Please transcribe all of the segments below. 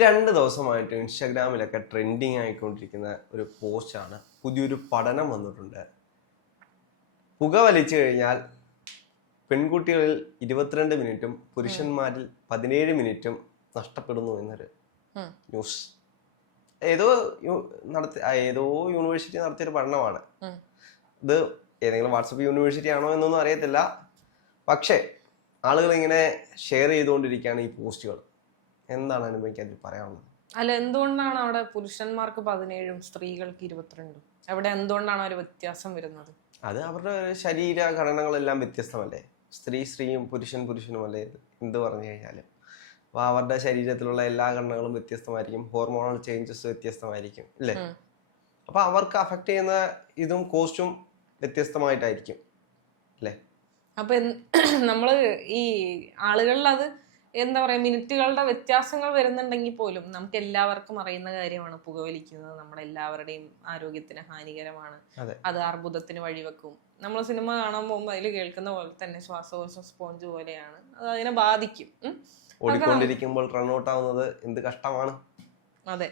2 ദിവസമായിട്ട് ഇൻസ്റ്റാഗ്രാമിലൊക്കെ ട്രെൻഡിങ് ആയിക്കൊണ്ടിരിക്കുന്ന ഒരു പോസ്റ്റാണ്. പുതിയൊരു പഠനം വന്നിട്ടുണ്ട്. പുക വലിച്ചു കഴിഞ്ഞാൽ പെൺകുട്ടികളിൽ 22 മിനിറ്റും പുരുഷന്മാരിൽ 17 മിനിറ്റും നഷ്ടപ്പെടുന്നു എന്നൊരു ന്യൂസ്. ഏതോ യൂണിവേഴ്സിറ്റി നടത്തിയൊരു പഠനമാണ്. ഇത് ഏതെങ്കിലും വാട്സപ്പ് യൂണിവേഴ്സിറ്റി ആണോ എന്നൊന്നും അറിയത്തില്ല. പക്ഷേ ആളുകൾ ഇങ്ങനെ ഷെയർ ചെയ്തുകൊണ്ടിരിക്കുകയാണ് ഈ പോസ്റ്റുകൾ. എന്താണ് അനുഭവിക്കാൻ പറയാനുള്ളത്? അല്ല, എന്തുകൊണ്ടാണ് അവിടെ പുരുഷന്മാർക്ക് 17ഉം സ്ത്രീകൾക്ക് 22ഉം? അവിടെ എന്തുകൊണ്ടാണ് ഒരു വ്യത്യാസം വരുന്നത്? അത് അവരുടെ ശരീര ഘടനകളെല്ലാം വ്യത്യസ്തമല്ലേ. സ്ത്രീയും പുരുഷനുമല്ലേ എന്ത് പറഞ്ഞു കഴിഞ്ഞാലും. അപ്പോൾ അവരുടെ ശരീരത്തിലുള്ള എല്ലാ ഘടനകളും വ്യത്യസ്തമായിരിക്കും. ഹോർമോണൽ ചേഞ്ചസ് വ്യത്യസ്തമായിരിക്കും അല്ലേ. അപ്പൊ അവർക്ക് അഫക്ട് ചെയ്യുന്ന ഇതും കോസ്റ്റും വ്യത്യസ്തമായിട്ടായിരിക്കും അല്ലേ. അപ്പൊ നമ്മള് ഈ ആളുകളിൽ അത് എന്താ പറയാ, മിനിറ്റുകളുടെ വ്യത്യാസങ്ങൾ വരുന്നുണ്ടെങ്കിൽ പോലും നമുക്ക് എല്ലാവർക്കും അറിയുന്ന കാര്യമാണ് പുകവലിക്കുന്നത് നമ്മുടെ എല്ലാവരുടെയും ആരോഗ്യത്തിന് ഹാനികരമാണ്. അത് അർബുദത്തിന് വഴിവെക്കും. നമ്മൾ സിനിമ കാണാൻ പോകുമ്പോൾ അതിൽ കേൾക്കുന്ന പോലെ തന്നെ ശ്വാസകോശ സ്പോഞ്ച് പോലെയാണ്, അത് അതിനെ ബാധിക്കും. ഓടിക്കൊണ്ടിരിക്കുമ്പോൾ റൺഔട്ട് ആവുന്നത് എന്ത് കഷ്ടമാണ്. അതെ,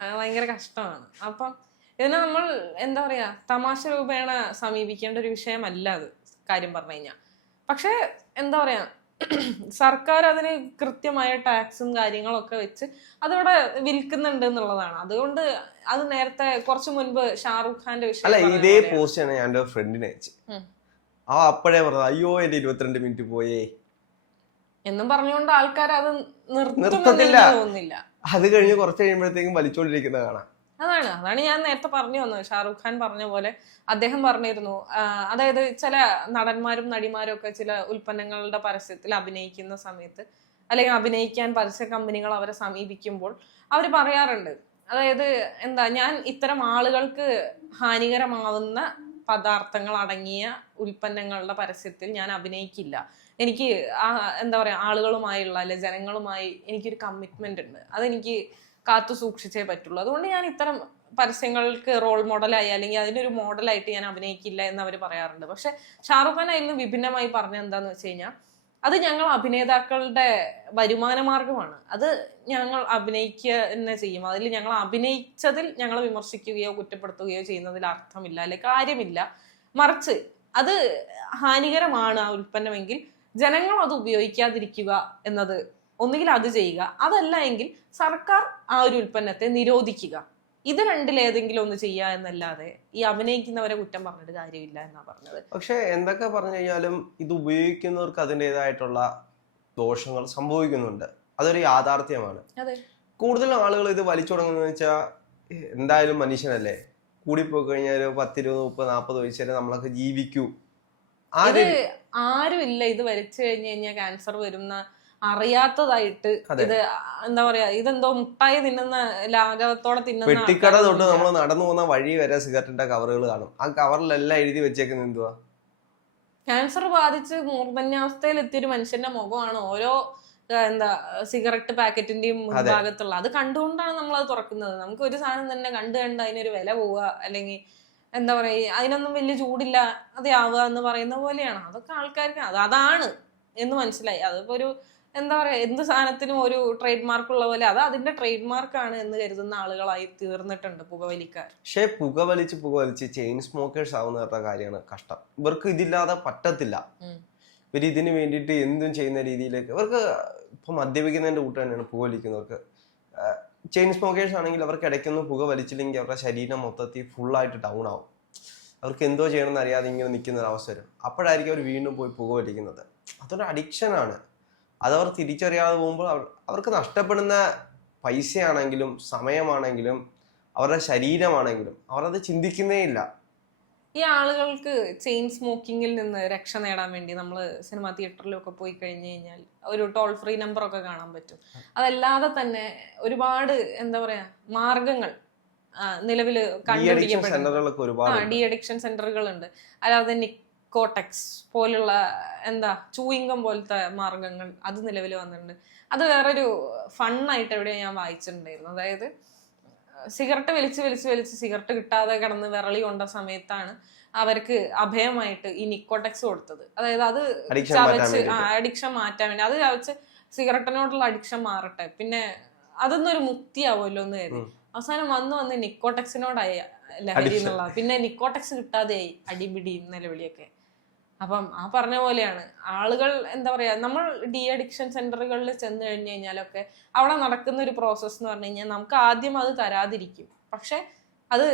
അത് ഭയങ്കര കഷ്ടമാണ്. അപ്പം ഇതിനെ നമ്മൾ എന്താ പറയാ, തമാശ രൂപേണ സമീപിക്കേണ്ട ഒരു വിഷയമല്ല അത്, കാര്യം പറഞ്ഞു കഴിഞ്ഞാൽ. പക്ഷെ എന്താ പറയാ, സർക്കാർ അതിന് കൃത്യമായ ടാക്സും കാര്യങ്ങളൊക്കെ വെച്ച് അതവിടെ വിൽക്കുന്നുണ്ട് എന്നുള്ളതാണ്. അതുകൊണ്ട് അത് നേരത്തെ കുറച്ചു മുൻപ് ഷാറൂഖ് ഖാന്റെ വിഷയം, അല്ല ഇതേ പോസ്റ്റ് ഞാൻ എൻ്റെ ഫ്രണ്ടിനെ അയച്ചു. അപ്പോഴേ പറഞ്ഞത് അയ്യോ എന്റെ 22 മിനിറ്റ് പോയേ എന്നും പറഞ്ഞുകൊണ്ട് ആൾക്കാർ അത് നിർത്തുന്നില്ല. അത് കഴിഞ്ഞ് കുറച്ച് കഴിയുമ്പോഴത്തേക്കും വലിച്ചോണ്ടിരിക്കുന്ന കാണാം. അതാണ് ഞാൻ നേരത്തെ പറഞ്ഞു വന്നത്. ഷാറൂഖ് ഖാൻ പറഞ്ഞ പോലെ അദ്ദേഹം പറഞ്ഞിരുന്നു, അതായത് ചില നടന്മാരും നടിമാരും ഒക്കെ ചില ഉൽപ്പന്നങ്ങളുടെ പരസ്യത്തിൽ അഭിനയിക്കുന്ന സമയത്ത്, അല്ലെങ്കിൽ അഭിനയിക്കാൻ പരസ്യ കമ്പനികൾ അവരെ സമീപിക്കുമ്പോൾ അവർ പറയാറുണ്ട്, അതായത് എന്താ, ഞാൻ ഇത്തരം ആളുകൾക്ക് ഹാനികരമാവുന്ന പദാർത്ഥങ്ങൾ അടങ്ങിയ ഉൽപ്പന്നങ്ങളുടെ പരസ്യത്തിൽ ഞാൻ അഭിനയിക്കില്ല. എനിക്ക് എന്താ പറയാ, ആളുകളുമായുള്ള അല്ലെ ജനങ്ങളുമായി എനിക്കൊരു കമ്മിറ്റ്മെന്റ് ഉണ്ട്, അതെനിക്ക് കാത്തു സൂക്ഷിച്ചേ പറ്റുള്ളൂ. അതുകൊണ്ട് ഞാൻ ഇത്തരം പരസ്യങ്ങൾക്ക് റോൾ മോഡലായി അല്ലെങ്കിൽ അതിനൊരു മോഡലായിട്ട് ഞാൻ അഭിനയിക്കില്ല എന്ന് അവർ പറയാറുണ്ട്. പക്ഷെ ഷാറൂഖ് ഖാൻ അതിൽ നിന്ന് വിഭിന്നമായി പറഞ്ഞ എന്താന്ന് വെച്ച് കഴിഞ്ഞാൽ, അത് ഞങ്ങൾ അഭിനേതാക്കളുടെ വരുമാന മാർഗമാണ്, അത് ഞങ്ങൾ അഭിനയിക്കുക തന്നെ ചെയ്യും, അതിൽ ഞങ്ങൾ അഭിനയിച്ചതിൽ ഞങ്ങൾ വിമർശിക്കുകയോ കുറ്റപ്പെടുത്തുകയോ ചെയ്യുന്നതിൽ അർത്ഥമില്ല, അല്ലെ കാര്യമില്ല. മറിച്ച് അത് ഹാനികരമാണ് ആ ഉൽപ്പന്നമെങ്കിൽ ജനങ്ങൾ അത് ഉപയോഗിക്കാതിരിക്കുക എന്നത്, ഒന്നുകിൽ അത് ചെയ്യുക, അതല്ല എങ്കിൽ സർക്കാർ ആ ഒരു ഉൽപ്പന്നത്തെ നിരോധിക്കുക. ഇത് രണ്ടിലേതെങ്കിലും ഒന്ന് ചെയ്യുക എന്നല്ലാതെ ഈ അഭിനയിക്കുന്നവരെ കുറ്റം പറഞ്ഞിട്ട് കാര്യമില്ല എന്നാ പറഞ്ഞത്. പക്ഷെ എന്തൊക്കെ പറഞ്ഞു കഴിഞ്ഞാലും ഇത് ഉപയോഗിക്കുന്നവർക്ക് അതിൻ്റെതായിട്ടുള്ള ദോഷങ്ങൾ സംഭവിക്കുന്നുണ്ട്, അതൊരു യാഥാർത്ഥ്യമാണ്. കൂടുതലും ആളുകൾ ഇത് വലിച്ചു തുടങ്ങുന്നത് വെച്ചാൽ, എന്തായാലും മനുഷ്യനല്ലേ, കൂടിപ്പോയി കഴിഞ്ഞാൽ 10, 20, 30, 40 വയസ്സ് വരെ നമ്മളൊക്കെ ജീവിക്കൂ. ആരും ഇല്ല ഇത് വലിച്ചു കഴിഞ്ഞു കഴിഞ്ഞാൽ ക്യാൻസർ വരുന്ന അറിയാത്തതായിട്ട്. ഇത് എന്താ പറയാ, ഇതെന്തോ മുട്ടായി തിന്നുന്ന ലാഘവത്തോടെ തിന്നുന്ന. പെട്ടിക്കട തൊട്ട് നമ്മൾ നടന്നു പോകുന്ന വഴി വരെ സിഗരറ്റിന്റെ കവറുകൾ കാണും. ആ കവറിലെല്ലാം എഴുതി വെച്ചേക്കുന്നത് എന്തുവാ, ക്യാൻസർ ബാധിച്ച് മൂർധന്യാവസ്ഥയിൽ എത്തിയൊരു മനുഷ്യന്റെ മുഖമാണ് ഓരോ എന്താ സിഗരറ്റ് പാക്കറ്റിന്റെയും മുൻഭാഗത്തുള്ള. അത് കണ്ടുകൊണ്ടാണ് നമ്മൾ അത് തുറക്കുന്നത്. നമുക്ക് ഒരു സാധനം തന്നെ കണ്ട് അതിനൊരു വില പോവുക, അല്ലെങ്കിൽ എന്താ പറയാ, അതിനൊന്നും വലിയ ചൂടില്ല അതെ ആവുക എന്ന് പറയുന്ന പോലെയാണ്. അതൊക്കെ ആൾക്കാർക്ക് അതാണ് എന്ന് മനസ്സിലായി. അതിപ്പോ ഒരു എന്താ പറയാ, എന്ത് സാധനത്തിനും ഒരു ട്രേഡ് മാർക്ക് ഉള്ള പോലെ അത് അതിന്റെ ട്രേഡ് മാർക്കാണ് എന്ന് കരുതുന്ന ആളുകളായി തീർന്നിട്ടുണ്ട് പുകവലിക്കാർ. പക്ഷേ പുകവലിച്ച് ചെയിൻ സ്മോക്കേഴ്സ് ആവുന്ന കാര്യമാണ് കഷ്ടം. ഇവർക്ക് ഇതില്ലാതെ പറ്റത്തില്ല. ഇവർ ഇതിന് വേണ്ടിയിട്ട് എന്തും ചെയ്യുന്ന രീതിയിലേക്ക് ഇവർക്ക് ഇപ്പൊ മദ്യപിക്കുന്നതിന്റെ കൂട്ട് തന്നെയാണ് പുകവലിക്കുന്നവർക്ക്. ചെയിൻ സ്മോക്കേഴ്സ് ആണെങ്കിൽ അവർക്ക് ഇടയ്ക്കൊന്നും പുക വലിച്ചില്ലെങ്കിൽ അവരുടെ ശരീരം മൊത്തത്തിൽ ഫുള്ളായിട്ട് ഡൗൺ ആവും. അവർക്ക് എന്തോ ചെയ്യണമെന്ന് അറിയാതെ ഇങ്ങനെ നിൽക്കുന്ന ഒരു അവസ്ഥ വരും. അപ്പോഴായിരിക്കും അവർ വീണ്ടും പോയി പുക വലിക്കുന്നത്. അതൊരു അഡിക്ഷനാണ്. അതവർ തിരിച്ചറിയാതെ പോകുമ്പോൾ അവർക്ക് നഷ്ടപ്പെടുന്ന പൈസയാണെങ്കിലും സമയമാണെങ്കിലും അവരുടെ ശരീരമാണെങ്കിലും അവരത് ചിന്തിക്കുന്നേ ഇല്ല. ഈ ആളുകൾക്ക് ചെയിൻ സ്മോക്കിങ്ങിൽ നിന്ന് രക്ഷ നേടാൻ വേണ്ടി നമ്മൾ സിനിമ തിയേറ്ററിലൊക്കെ പോയി കഴിഞ്ഞു കഴിഞ്ഞാൽ ഒരു ടോൾ ഫ്രീ നമ്പർ ഒക്കെ കാണാൻ പറ്റും. അതല്ലാതെ തന്നെ ഒരുപാട് എന്താ പറയാ മാർഗങ്ങൾ നിലവിൽ കണ്ടുപിടിക്കപ്പെടുന്നു. ഡി അഡിക്ഷൻ സെന്ററുകൾ ഉണ്ട്. അല്ലാതെ നിക്കോടെക്സ് പോലുള്ള എന്താ ചൂയിങ്കം പോലത്തെ മാർഗങ്ങൾ അത് നിലവിൽ വന്നിട്ടുണ്ട്. അത് വേറൊരു ഫണ്ണായിട്ട് എവിടെയോ ഞാൻ വായിച്ചിട്ടുണ്ടായിരുന്നു. അതായത് സിഗരറ്റ് വലിച്ച് സിഗരറ്റ് കിട്ടാതെ കിടന്ന് വിരളി കൊണ്ട സമയത്താണ് അവർക്ക് അഭയമായിട്ട് ഈ നിക്കോടെക്സ് കൊടുത്തത്. അതായത് അത് ചവച്ച് അഡിക്ഷൻ മാറ്റാൻ വേണ്ടി, അത് ചവച്ച് സിഗരറ്റിനോടുള്ള അഡിക്ഷൻ മാറട്ടെ, പിന്നെ അതൊന്നും ഒരു മുക്തിയാവുമല്ലോ എന്ന് കരുതി അവസാനം വന്ന് നിക്കോടെക്സിനോടായി ലഹരി എന്നുള്ളത്. പിന്നെ നിക്കോടെക്സ് കിട്ടാതെയായി അടിപിടി നിലവിളിയൊക്കെ. അപ്പം ആ പറഞ്ഞ പോലെയാണ് ആളുകൾ എന്താ പറയാ, നമ്മൾ ഡി അഡിക്ഷൻ സെന്ററുകളിൽ ചെന്ന് കഴിഞ്ഞു കഴിഞ്ഞാലൊക്കെ അവിടെ നടക്കുന്ന ഒരു പ്രോസസ്സ് എന്ന് പറഞ്ഞു കഴിഞ്ഞാൽ നമുക്ക് ആദ്യം അത് തരാതിരിക്കും. പക്ഷെ അത്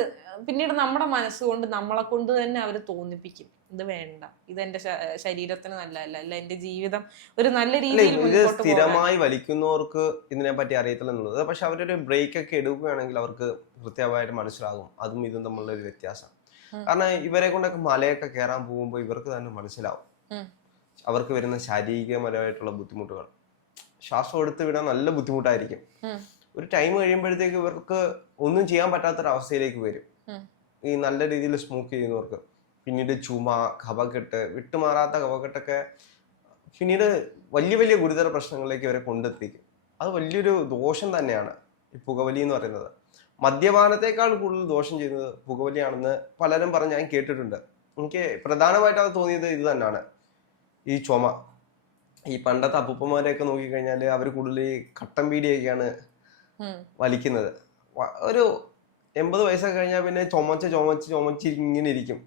പിന്നീട് നമ്മുടെ മനസ്സുകൊണ്ട് നമ്മളെ കൊണ്ട് തന്നെ അവർ തോന്നിപ്പിക്കും ഇത് വേണ്ട, ഇതെന്റെ ശരീരത്തിന് നല്ലതല്ല, അല്ല എന്റെ ജീവിതം ഒരു നല്ല രീതിയിൽ ഇത് സ്ഥിരമായി വലിക്കുന്നവർക്ക് ഇതിനെ പറ്റി അറിയത്തില്ല എന്നുള്ളത്. പക്ഷെ അവരൊരു ബ്രേക്ക് ഒക്കെ എടുക്കുകയാണെങ്കിൽ അവർക്ക് കൃത്യമായിട്ട് മനസ്സിലാകും അതും ഇതും തമ്മിലുള്ള ഒരു വ്യത്യാസം. കാരണം ഇവരെ കൊണ്ടൊക്കെ മലയൊക്കെ കയറാൻ പോകുമ്പോൾ ഇവർക്ക് തന്നെ മനസ്സിലാവും അവർക്ക് വരുന്ന ശാരീരികപരമായിട്ടുള്ള ബുദ്ധിമുട്ടുകൾ. ശ്വാസം എടുത്ത് വിടാൻ നല്ല ബുദ്ധിമുട്ടായിരിക്കും. ഒരു ടൈം കഴിയുമ്പോഴത്തേക്ക് ഇവർക്ക് ഒന്നും ചെയ്യാൻ പറ്റാത്തൊരവസ്ഥയിലേക്ക് വരും. ഈ നല്ല രീതിയിൽ സ്മോക്ക് ചെയ്യുന്നവർക്ക് പിന്നീട് ചുമ, കഫക്കെട്ട്, വിട്ടുമാറാത്ത കഫക്കെട്ടൊക്കെ പിന്നീട് വലിയ വലിയ ഗുരുതര പ്രശ്നങ്ങളിലേക്ക് ഇവരെ കൊണ്ടെത്തിക്കും. അത് വലിയൊരു ദോഷം തന്നെയാണ് ഈ പുകവലി എന്ന് പറയുന്നത്. മദ്യപാനത്തെക്കാൾ കൂടുതൽ ദോഷം ചെയ്യുന്നത് പുകവലിയാണെന്ന് പലരും പറഞ്ഞ് ഞാൻ കേട്ടിട്ടുണ്ട്. എനിക്ക് പ്രധാനമായിട്ട് അത് തോന്നിയത് ഇത് തന്നെയാണ്, ഈ ചുമ. ഈ പണ്ടത്തെ അപ്പൂപ്പന്മാരെയൊക്കെ നോക്കിക്കഴിഞ്ഞാൽ അവർ കൂടുതൽ ഈ കട്ടൻ ബീഡിയൊക്കെയാണ് വലിക്കുന്നത്. ഒരു 80 വയസ്സൊക്കെ കഴിഞ്ഞാൽ പിന്നെ ചുമച്ച് ഇങ്ങനെ ഇരിക്കും.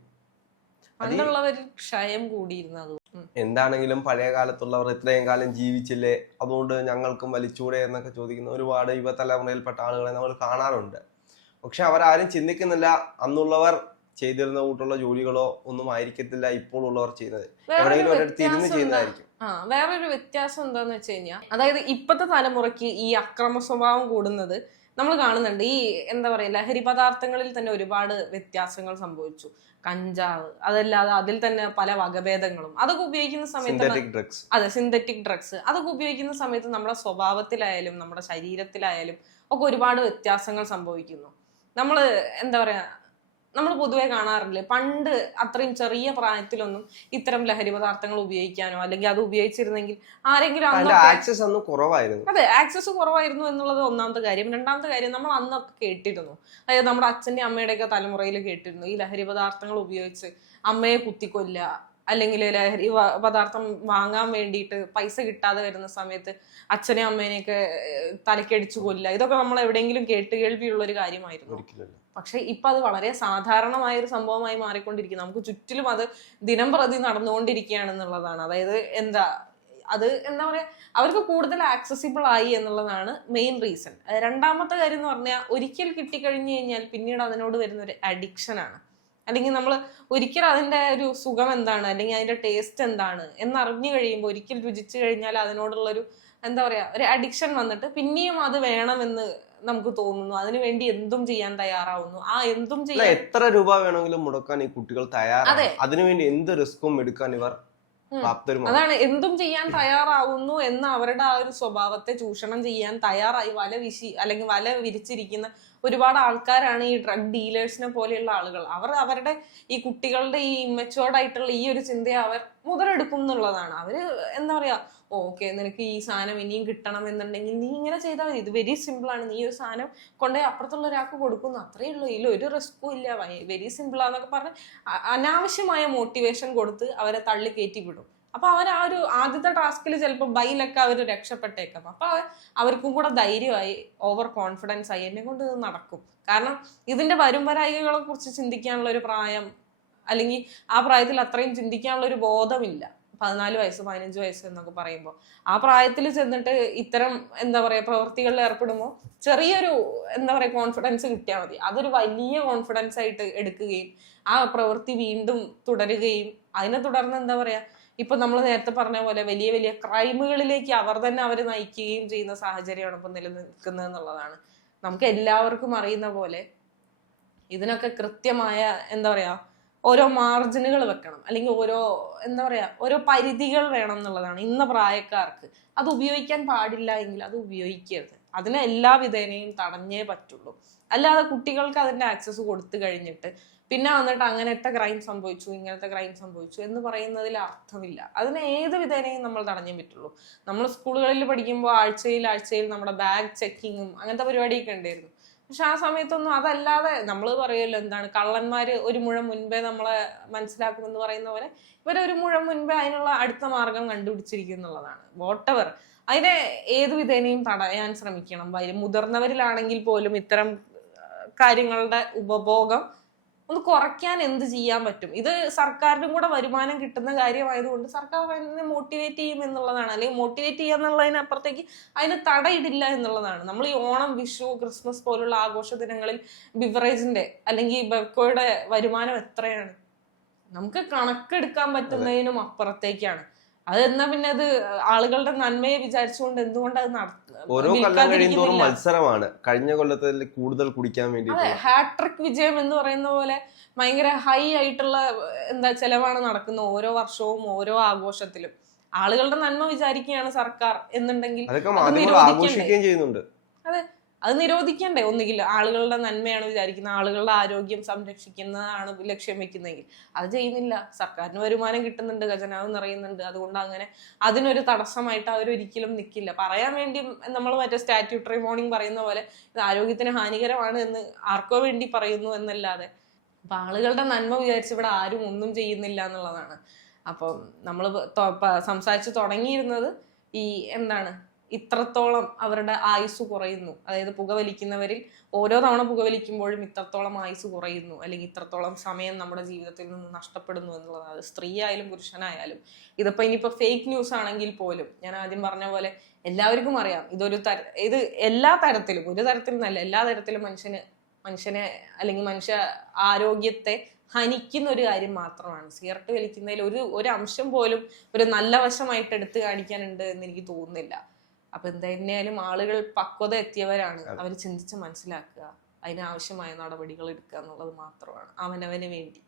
എന്താണെങ്കിലും പഴയ കാലത്തുള്ളവർ ഇത്രയും കാലം ജീവിച്ചില്ലേ, അതുകൊണ്ട് ഞങ്ങൾക്കും വലിച്ചൂടെ എന്നൊക്കെ ചോദിക്കുന്ന ഒരുപാട് യുവതലമുറയിൽപ്പെട്ട ആളുകളെ നമ്മൾ കാണാറുണ്ട്. പക്ഷെ അവരാരും ചിന്തിക്കുന്നില്ല അന്നുള്ളവർ ചെയ്തിരുന്ന കൂട്ടുള്ള ജോലികളോ ഒന്നും ആയിരിക്കത്തില്ല ഇപ്പോൾ ഉള്ളവർ ചെയ്യുന്നത്. എവിടെയെങ്കിലും ഒരിടത്ത് ഇരുന്ന് ചെയ്യുന്നതായിരിക്കും. വേറൊരു വ്യത്യാസം എന്താന്ന് വെച്ച് കഴിഞ്ഞാൽ, അതായത് ഇപ്പോഴത്തെ തലമുറയ്ക്ക് ഈ അക്രമ സ്വഭാവം കൂടുന്നത് നമ്മൾ കാണുന്നുണ്ട്. ഈ എന്താ പറയാ, ലഹരി പദാർത്ഥങ്ങളിൽ തന്നെ ഒരുപാട് വ്യത്യാസങ്ങൾ സംഭവിച്ചു. കഞ്ചാവ്, അതല്ലാതെ അതിൽ തന്നെ പല വകഭേദങ്ങളും അതൊക്കെ ഉപയോഗിക്കുന്ന സമയത്ത്, അതെ സിന്തറ്റിക് ഡ്രഗ്സ് അതൊക്കെ ഉപയോഗിക്കുന്ന സമയത്ത് നമ്മുടെ സ്വഭാവത്തിലായാലും നമ്മുടെ ശരീരത്തിലായാലും ഒക്കെ ഒരുപാട് വ്യത്യാസങ്ങൾ സംഭവിക്കുന്നു. നമ്മള് എന്താ പറയാ, നമ്മൾ പൊതുവെ കാണാറില്ലേ, പണ്ട് അത്രയും ചെറിയ പ്രായത്തിലൊന്നും ഇത്തരം ലഹരി പദാർത്ഥങ്ങൾ ഉപയോഗിക്കാനോ അല്ലെങ്കിൽ അത് ഉപയോഗിച്ചിരുന്നെങ്കിൽ ആരെങ്കിലും അതെ ആക്സസ് കുറവായിരുന്നു എന്നുള്ളത് ഒന്നാമത്തെ കാര്യം. രണ്ടാമത്തെ കാര്യം, നമ്മൾ അന്നൊക്കെ കേട്ടിരുന്നു, അതായത് നമ്മുടെ അച്ഛന്റെ അമ്മയുടെ ഒക്കെ തലമുറയിൽ കേട്ടിരുന്നു ഈ ലഹരി പദാർത്ഥങ്ങൾ ഉപയോഗിച്ച് അമ്മയെ കുത്തിക്കൊല്ല, അല്ലെങ്കിൽ ലഹരി പദാർത്ഥം വാങ്ങാൻ വേണ്ടിയിട്ട് പൈസ കിട്ടാതെ വരുന്ന സമയത്ത് അച്ഛനെയും അമ്മേനെയൊക്കെ തലക്കടിച്ചു കൊല്ല. ഇതൊക്കെ നമ്മൾ എവിടെയെങ്കിലും കേൾവിയുള്ള ഒരു കാര്യമായിരുന്നു. പക്ഷെ ഇപ്പൊ അത് വളരെ സാധാരണമായ ഒരു സംഭവമായി മാറിക്കൊണ്ടിരിക്കുന്നു. നമുക്ക് ചുറ്റിലും അത് ദിനം പ്രതി നടന്നുകൊണ്ടിരിക്കുകയാണെന്നുള്ളതാണ്. അതായത് അത് എന്താ പറയാ, അവർക്ക് കൂടുതൽ ആക്സസിബിൾ ആയി എന്നുള്ളതാണ് മെയിൻ റീസൺ. രണ്ടാമത്തെ കാര്യം എന്ന് പറഞ്ഞാൽ, ഒരിക്കൽ കിട്ടിക്കഴിഞ്ഞു കഴിഞ്ഞാൽ പിന്നീട് അതിനോട് വരുന്ന ഒരു അഡിക്ഷൻ ആണ്. അല്ലെങ്കിൽ നമ്മൾ ഒരിക്കൽ അതിന്റെ ഒരു സുഖം എന്താണ് അല്ലെങ്കിൽ അതിന്റെ ടേസ്റ്റ് എന്താണ് എന്നറിഞ്ഞു കഴിയുമ്പോൾ, ഒരിക്കൽ രുചിച്ചു കഴിഞ്ഞാൽ അതിനോടുള്ളൊരു എന്താ പറയാ ഒരു അഡിക്ഷൻ വന്നിട്ട് പിന്നെയും അത് വേണമെന്ന് നമുക്ക് തോന്നുന്നു. അതിനുവേണ്ടി എന്തും ചെയ്യാൻ തയ്യാറാവുന്നു. ആ എന്തും ചെയ്യാൻ എത്ര രൂപ വേണമെങ്കിലും മുടക്കാൻ ഈ കുട്ടികൾ തയ്യാറാണ്. അതിനുവേണ്ടി എന്ത് റിസ്ക്കും എടുക്കാൻ ഇവർ അതാണ്, എന്തും ചെയ്യാൻ തയ്യാറാവുന്നു എന്ന അവരുടെ ആ ഒരു സ്വഭാവത്തെ ചൂഷണം ചെയ്യാൻ തയ്യാറായി വല അല്ലെങ്കിൽ വല വിരിച്ചിരിക്കുന്ന ഒരുപാട് ആൾക്കാരാണ് ഈ ഡ്രഗ് ഡീലേഴ്സിനെ പോലെയുള്ള ആളുകൾ. അവർ അവരുടെ ഈ കുട്ടികളുടെ ഈ ഇമ്മച്വേർഡ് ആയിട്ടുള്ള ഈ ഒരു ചിന്തയെ അവർ മുതലെടുക്കും എന്നുള്ളതാണ്. അവര് എന്താ പറയാ, ഓക്കെ നിനക്ക് ഈ സാധനം ഇനിയും കിട്ടണം എന്നുണ്ടെങ്കിൽ നീ ഇങ്ങനെ ചെയ്താൽ മതി, ഇത് വെരി സിമ്പിൾ ആണ്, നീ ഒരു സാധനം കൊണ്ടുപോയി അപ്പുറത്തുള്ള ഒരാൾക്ക് കൊടുക്കുന്നു, അത്രയേ ഉള്ളൂ, ഇതിൽ ഒരു റിസ്ക്കും ഇല്ല, വെരി സിമ്പിൾ ആന്നൊക്കെ പറഞ്ഞ് അനാവശ്യമായ മോട്ടിവേഷൻ കൊടുത്ത് അവരെ തള്ളി കയറ്റി വിടും. അപ്പൊ അവർ ആ ഒരു ആദ്യത്തെ ടാസ്കിൽ ചിലപ്പോൾ ബൈലൊക്കെ അവർ രക്ഷപ്പെട്ടേക്കാം. അപ്പൊ അവർക്കും കൂടെ ധൈര്യമായി, ഓവർ കോൺഫിഡൻസ് ആയി, എന്നെ കൊണ്ട് ഇത് നടക്കും. കാരണം ഇതിന്റെ വരുംവരായികളെ കുറിച്ച് ചിന്തിക്കാനുള്ള ഒരു പ്രായം, അല്ലെങ്കിൽ ആ പ്രായത്തിൽ അത്രയും ചിന്തിക്കാനുള്ള ഒരു ബോധമില്ല. 14 വയസ്സ് 15 വയസ്സ് എന്നൊക്കെ പറയുമ്പോൾ ആ പ്രായത്തിൽ ചെന്നിട്ട് ഇത്തരം എന്താ പറയാ പ്രവൃത്തികളിൽ ഏർപ്പെടുമ്പോൾ ചെറിയൊരു എന്താ പറയാ കോൺഫിഡൻസ് കിട്ടിയാൽ മതി, അതൊരു വലിയ കോൺഫിഡൻസ് ആയിട്ട് എടുക്കുകയും ആ പ്രവൃത്തി വീണ്ടും തുടരുകയും അതിനെ തുടർന്ന് എന്താ പറയാ ഇപ്പൊ നമ്മൾ നേരത്തെ പറഞ്ഞ പോലെ വലിയ വലിയ ക്രൈമുകളിലേക്ക് അവർ തന്നെ അവരെ നയിക്കുകയും ചെയ്യുന്ന സാഹചര്യമാണ് ഇപ്പൊ നിലനിൽക്കുന്നത് എന്നുള്ളതാണ്. നമുക്ക് എല്ലാവർക്കും അറിയുന്ന പോലെ ഇതിനൊക്കെ കൃത്യമായ എന്താ പറയാ ഓരോ മാർജിനുകൾ വെക്കണം, അല്ലെങ്കിൽ ഓരോ പരിധികൾ വേണം എന്നുള്ളതാണ്. ഇന്ന പ്രായക്കാർക്ക് അത് ഉപയോഗിക്കാൻ പാടില്ല എങ്കിൽ അത് ഉപയോഗിക്കരുത്, അതിനെ എല്ലാ വിധേനയും തടഞ്ഞേ പറ്റുള്ളൂ. അല്ലാതെ കുട്ടികൾക്ക് അതിന്റെ ആക്സസ് കൊടുത്തു കഴിഞ്ഞിട്ട് പിന്നെ വന്നിട്ട് അങ്ങനത്തെ ക്രൈം സംഭവിച്ചു ഇങ്ങനത്തെ ക്രൈം സംഭവിച്ചു എന്ന് പറയുന്നതിൽ അർത്ഥമില്ല. അതിന് ഏത് വിധേനയും നമ്മൾ തടഞ്ഞേ പറ്റുള്ളൂ. നമ്മൾ സ്കൂളുകളിൽ പഠിക്കുമ്പോൾ ആഴ്ചയിൽ നമ്മുടെ ബാഗ് ചെക്കിങ്ങും അങ്ങനത്തെ പരിപാടിയൊക്കെ ഉണ്ടായിരുന്നു. പക്ഷെ ആ സമയത്തൊന്നും അതല്ലാതെ നമ്മൾ പറയുമല്ലോ എന്താണ്, കള്ളന്മാര് ഒരു മുഴം മുൻപേ നമ്മളെ മനസ്സിലാക്കുമെന്ന് പറയുന്ന പോലെ ഇവരൊരു മുഴം മുൻപേ അതിനുള്ള അടുത്ത മാർഗം കണ്ടുപിടിച്ചിരിക്കും എന്നുള്ളതാണ്. വോട്ടെവർ അതിനെ ഏത് വിധേനയും തടയാൻ ശ്രമിക്കണം. മുതിർന്നവരിലാണെങ്കിൽ പോലും ഇത്തരം കാര്യങ്ങളുടെ ഉപഭോഗം ഒന്ന് കുറയ്ക്കാൻ എന്ത് ചെയ്യാൻ പറ്റും? ഇത് സർക്കാരിനും കൂടെ വരുമാനം കിട്ടുന്ന കാര്യമായതുകൊണ്ട് സർക്കാർ അതിനെ മോട്ടിവേറ്റ് ചെയ്യും എന്നുള്ളതാണ്. അല്ലെങ്കിൽ മോട്ടിവേറ്റ് ചെയ്യുക എന്നുള്ളതിനപ്പുറത്തേക്ക് അതിന് തടയിടില്ല എന്നുള്ളതാണ്. നമ്മൾ ഈ ഓണം, വിഷു, ക്രിസ്മസ് പോലുള്ള ആഘോഷ ദിനങ്ങളിൽ ബിവറേജിന്റെ അല്ലെങ്കിൽ ബെവ്കോയുടെ വരുമാനം എത്രയാണ്? നമുക്ക് കണക്കെടുക്കാൻ പറ്റുന്നതിനും അപ്പുറത്തേക്കാണ് അത്. എന്നാ പിന്നെ അത് ആളുകളുടെ നന്മയെ വിചാരിച്ചുകൊണ്ട് എന്തുകൊണ്ട് അത് ഓരോ കൊല്ലം കഴിയുന്തോറും മത്സരമാണ്. കഴിഞ്ഞ കൊല്ലത്തിൽ കൂടുതൽ കുടിക്കാൻ വേണ്ടി ഹാട്രിക് വിജയം എന്ന് പറയുന്ന പോലെ ഭയങ്കര ഹൈ ആയിട്ടുള്ള ചെലവാണ് നടക്കുന്നത് ഓരോ വർഷവും ഓരോ ആഘോഷത്തിലും. ആളുകളുടെ നന്മ വിചാരിക്കുകയാണ് സർക്കാർ എന്നുണ്ടെങ്കിൽ ആഘോഷിക്കുകയും ചെയ്യുന്നുണ്ട്. അതെ, അത് നിരോധിക്കണ്ടേ? ഒന്നുകിൽ ആളുകളുടെ നന്മയാണ് വിചാരിക്കുന്നത്, ആളുകളുടെ ആരോഗ്യം സംരക്ഷിക്കുന്നതാണ് ലക്ഷ്യം വെക്കുന്നതെങ്കിൽ അത് ചെയ്യുന്നില്ല. സർക്കാരിന് വരുമാനം കിട്ടുന്നുണ്ട്, ഖജനാവ് നിറയുന്നുണ്ട്, അതുകൊണ്ട് അങ്ങനെ അതിനൊരു തടസ്സമായിട്ട് അവരൊരിക്കലും നിൽക്കില്ല. പറയാൻ വേണ്ടി നമ്മൾ മറ്റേ സ്റ്റാറ്റ്യൂട്ടറി മോർണിംഗ് പറയുന്ന പോലെ ഇത് ആരോഗ്യത്തിന് ഹാനികരമാണ് എന്ന് ആർക്കോ വേണ്ടി പറയുന്നു എന്നല്ലാതെ അപ്പൊ ആളുകളുടെ നന്മ വിചാരിച്ച് ഇവിടെ ആരും ഒന്നും ചെയ്യുന്നില്ല എന്നുള്ളതാണ്. അപ്പം നമ്മൾ സംസാരിച്ച് തുടങ്ങിയിരുന്നത് ഈ ഇത്രത്തോളം അവരുടെ ആയുസ് കുറയുന്നു, അതായത് പുകവലിക്കുന്നവരിൽ ഓരോ തവണ പുകവലിക്കുമ്പോഴും ഇത്രത്തോളം ആയുസ് കുറയുന്നു, അല്ലെങ്കിൽ ഇത്രത്തോളം സമയം നമ്മുടെ ജീവിതത്തിൽ നിന്ന് നഷ്ടപ്പെടുന്നു എന്നുള്ളത്. അത് സ്ത്രീ ആയാലും പുരുഷനായാലും. ഇതിപ്പോ ഇനിയിപ്പോ ഫേക്ക് ന്യൂസ് ആണെങ്കിൽ പോലും ഞാൻ ആദ്യം പറഞ്ഞ പോലെ എല്ലാവർക്കും അറിയാം ഇത് എല്ലാ തരത്തിലും, ഒരു തരത്തിലും നല്ല എല്ലാ തരത്തിലും മനുഷ്യനെ അല്ലെങ്കിൽ മനുഷ്യ ആരോഗ്യത്തെ ഹനിക്കുന്ന ഒരു കാര്യം മാത്രമാണ്. സിഗരറ്റ് വലിക്കുന്നതിൽ ഒരു അംശം പോലും ഒരു നല്ല വശമായിട്ട് എടുത്തു കാണിക്കാനുണ്ട് എന്ന് എനിക്ക് തോന്നുന്നില്ല. അപ്പൊ എന്തായാലും ആളുകൾ പക്വത എത്തിയവരാണ്. അവർ ചിന്തിച്ച് മനസ്സിലാക്കുക, അതിനാവശ്യമായ നടപടികൾ എടുക്കുക എന്നുള്ളത് മാത്രമാണ് അവനവന് വേണ്ടി.